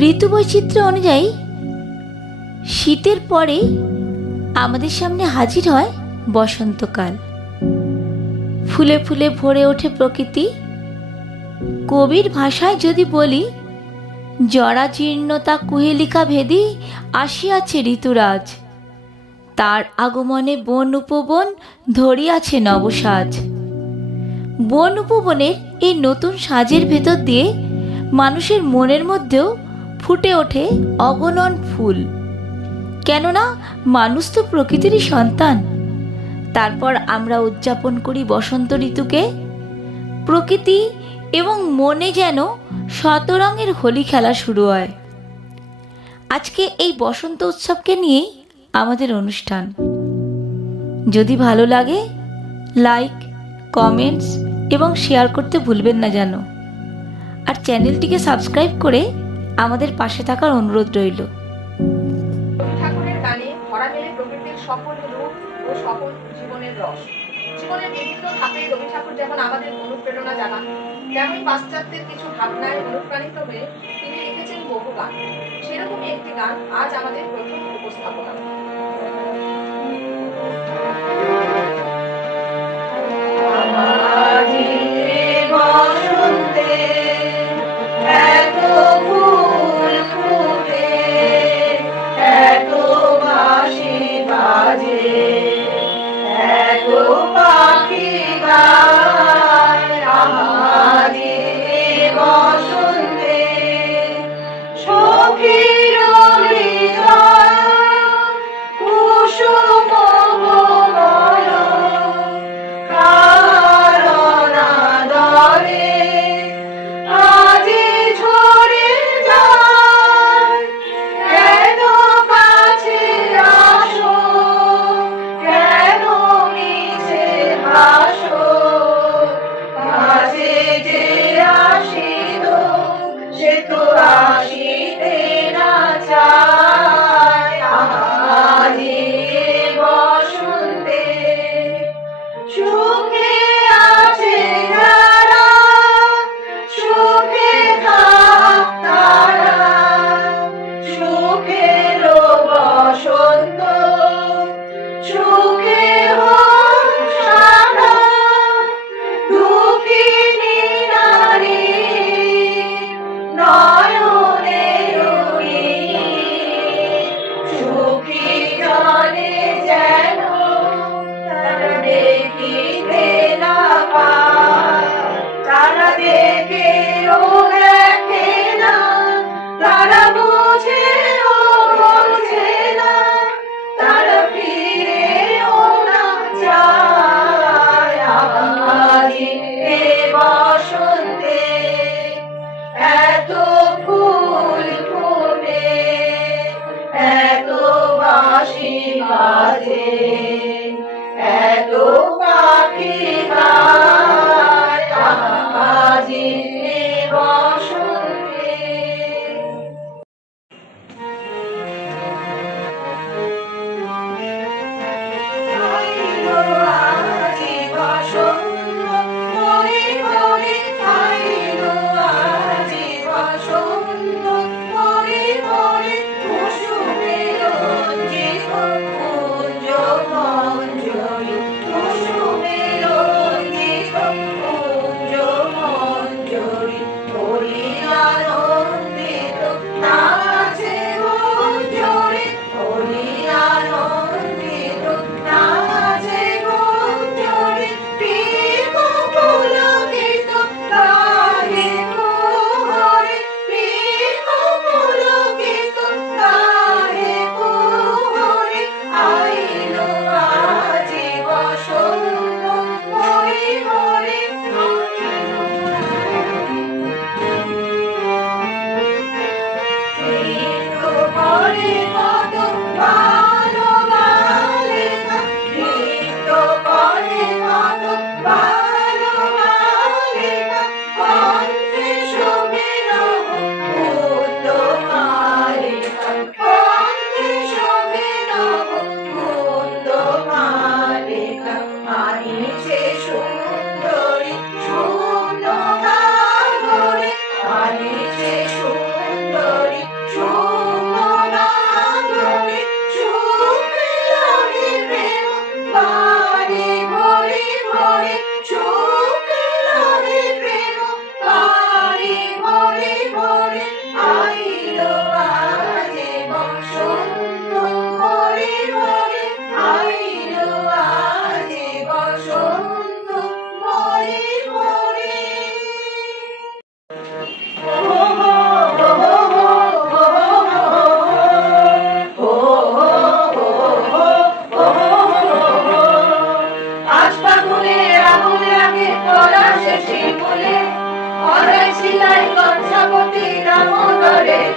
ঋতু বৈচিত্র্য অনুযায়ী শীতের পরে আমাদের সামনে হাজির হয় বসন্তকাল। ফুলে ফুলে ভরে ওঠে প্রকৃতি। কবির ভাষায় যদি বলি, জরাজীর্ণতা কুহেলিকা ভেদি আসিয়াছে ঋতুরাজ, তার আগমনে বন উপবন ধরিয়াছে নবসাজ। বন উপবনের এই নতুন সাজের ভেতর দিয়ে মানুষের মনের মধ্যেও ফুটে ওঠে অগণন ফুল। কেননা মানুষ তো প্রকৃতিরই সন্তান। তারপর আমরা উদযাপন করি বসন্ত ঋতুকে। প্রকৃতি এবং মনে যেন শত রঙের হোলি খেলা শুরু হয়। আজকে এই বসন্ত উৎসবকে নিয়েই আমাদের অনুষ্ঠান। যদি ভালো লাগে লাইক, কমেন্টস এবং শেয়ার করতে ভুলবেন না যেন। আর চ্যানেলটিকে সাবস্ক্রাইব করে আমাদের পাশে থাকার অনুরোধ রইল। ঠাকুরের গানে ভরা মেলে প্রকৃতির সকল রূপ ও সকল জীবনের রস। জীবনের বিভিন্ন ধাপে রবি ঠাকুর যেমন আমাদের অনুপ্রেরণা জাগান, তেমনি পাশ্চাত্যের কিছু ভাবনায় অনুপ্রাণিত হয়ে তিনি লিখেছেন বহু গান। সেরকমই একটি গান আজ আমাদের প্রথম উপস্থাপনা।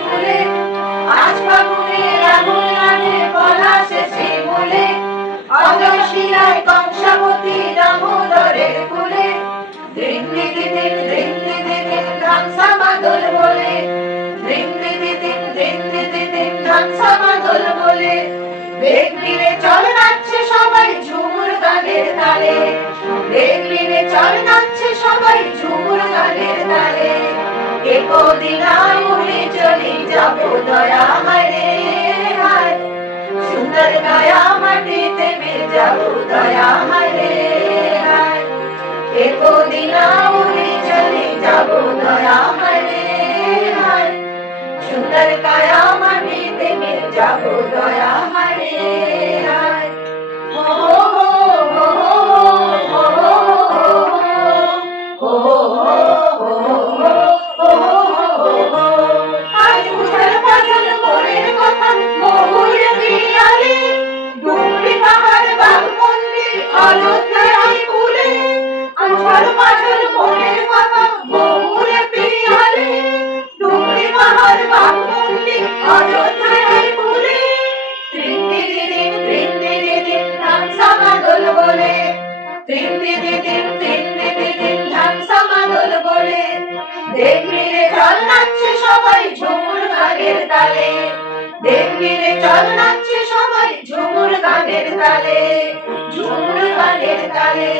ফুলে, আজ ফাগুনের আগুন লাগে পলাশে শিমুলে, অজশিলায় কংসাবতী দামোদরের ফুলে, ধিং দিদি ধিং ধিং দিদি ধিং ধামসা মাদল বলে, ধিং দিদি ধিং ধিং দিদি ধিং ধামসা মাদল বলে, দেখবি রে চল নাচছে সবাই ঝুমুর গানের তালে, দেখবি রে চল নাচছে সবাই ঝুমুর গানের তালে, কে কদিন উড়ে চলে যাবো দয়া হায় রে হায়, সুন্দর গায়া মাটিতে মিল যাবো দয়া হায় রে হায়, কে কদিন উড়ে চলে যাবো দয়া হায় রে হায়, সুন্দর গায়া মাটিতে মিল যাবো দয়া হায় রে হায়। ও হো হো হো হো হো হো হো, আজ উঠার পাগল মনের কথা মহুর পিয়ালে, ডুবলি পাহাড় বাঘ মন্দির অযোধ্যায় কুলে, উঠার পাগল মনের কথা মহুর পিয়ালে, ডুবলি পাহাড় বাঘ মন্দির অযোধ্যায় কুলে, ধিং দিদি ধিং ধিং দিদি ধিং ধামসা মাদল বলে, ধিং দিদি ধিং ধিং দিদি ধিং ধামসা মাদল বলে, দেখবি রে চল নাচছে সবাই ঝুমুর গানের তালে, দেখবি রে চল নাচছে সবাই ঝুমুর গানের তালে, ঝুমুর গানের তালে,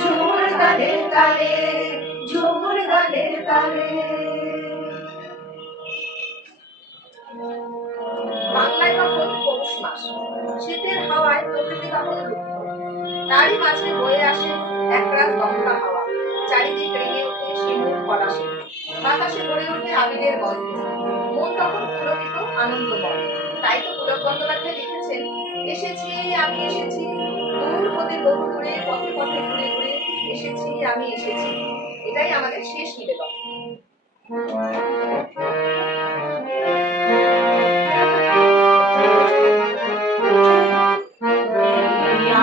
ঝুমুর গানের তালে, ঝুমুর গানের তালে। বাংলায় তখন পৌষ মাস, শীতের হাওয়ায় প্রকৃতি তখন লুপ্ত, তারই মাঝে বয়ে আসে একরাত দমকা হাওয়া, চারিদিক রেঙে ওঠে শিমুল পলাশে, বাতাসে ভরে ওঠে আবিরের গন্ধ, মন তখন পুলকিত আনন্দময়। তাই তো পুলক বন্দ্যোপাধ্যায় লিখেছেন, এসেছি আমি এসেছি, দূর হতে বহু দূরে পথে পথে ঘুরে ঘুরে এসেছি আমি এসেছি, এটাই আমাদের শেষ নিবেদন।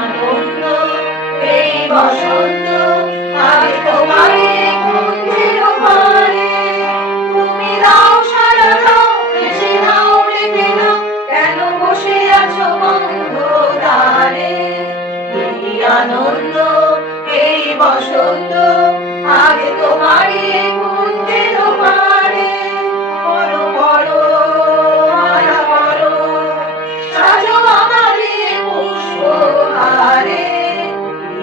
আনন্দ এই বসন্ত, আজ তোমারে কুঞ্জের পারে, তুমি দাও সারা দাও, এসে নাও ডেকে নাও, কেন বসে আছো বন্ধ দ্বারে। এই আনন্দ এই বসন্ত, আজ তোমারে কুঞ্জের পারে, বড় বড় মালা বড়, সাজো আমারে পুষ্পহারে।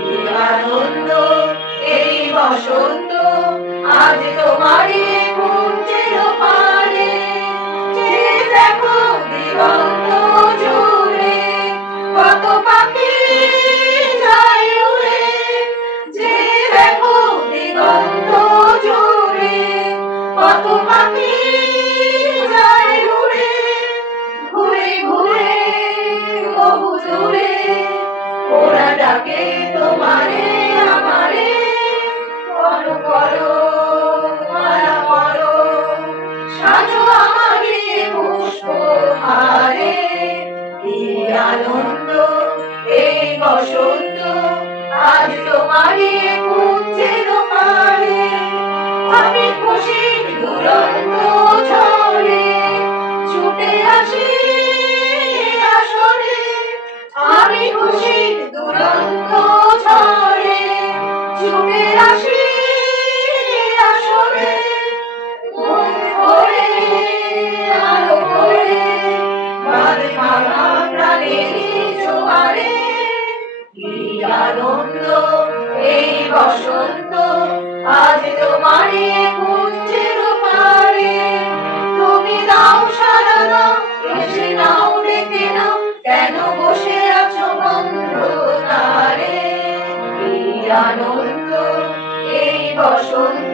এই আনন্দ এই বসন্ত, আজ তোমারে কুঞ্জের পারে, যে দেখো দিগন্ত জুড়ে কত পাখি যায় উড়ে, যে দেখো দিগন্ত জুড়ে কত পাখি যায় উড়ে, ঘুরে ঘুরে বহু দূরে ওরা ডাকে তোমারে আমারে, করো করো মালা করো, সাজো আমারে পুষ্পহারে। এই আনন্দ এই বসন্ত, আজ তোমারে কুঞ্জের পারে, আমি খুশি দুরন্ত ঝড়ে ছুটে আসি আসরে, আমি খুশি দুরন্ত ঝড়ে ছুটে আসি আসরে, মন ভরে আলো করে বাঁধে ভাঙা প্রাণেরই জোয়ারে। এই আনন্দ এই বসন্ত, আজ তোমারে কুঞ্জের পারে, তুমি দাও সারা দাও, এসে নাও ডেকে নাও, কেন বসে আছো বন্ধ দ্বারে। এই আনন্দ এই বসন্ত,